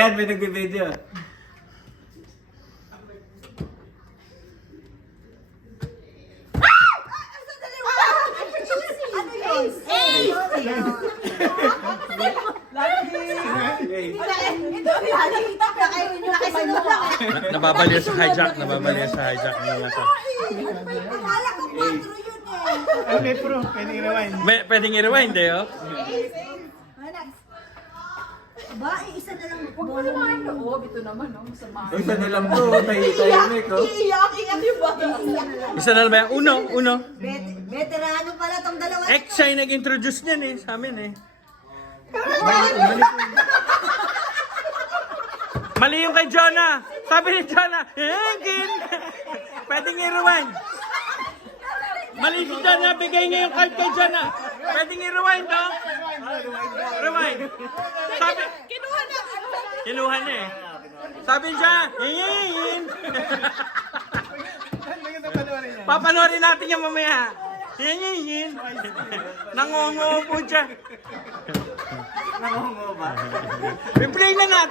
Yan, may nag-video. Nababaliw sa hijack, nababaliw sa hijack ng mata. Akala ko 4 yun eh. Okay, pro. Pwede i-rewind. Pwedeng i-rewind eh, oh. Ba, isa na lang. Huwag mo naman loob. Ito naman, no? Masama. Isa na lang to, tahimik ko. Iiyak yung bata. Isa na lang ba yan? Uno. Veterano pala tong dalawa. Siya yung nag-introduce niyan eh, sa amin eh. Mali yung kay Jonah. Sabi ni Jonah, Hengin! Pwedeng i-rewind. Mali si Jonah, bigay niya yung card kay Jonah. Pwedeng i-rewind, oh. Rewind. Sabi, kinuha na eh. Sabi niya, Hengin! Papanorin natin yan mamaya. Hengin! Nangungo po siya. Nangungo ba? I-play na natin.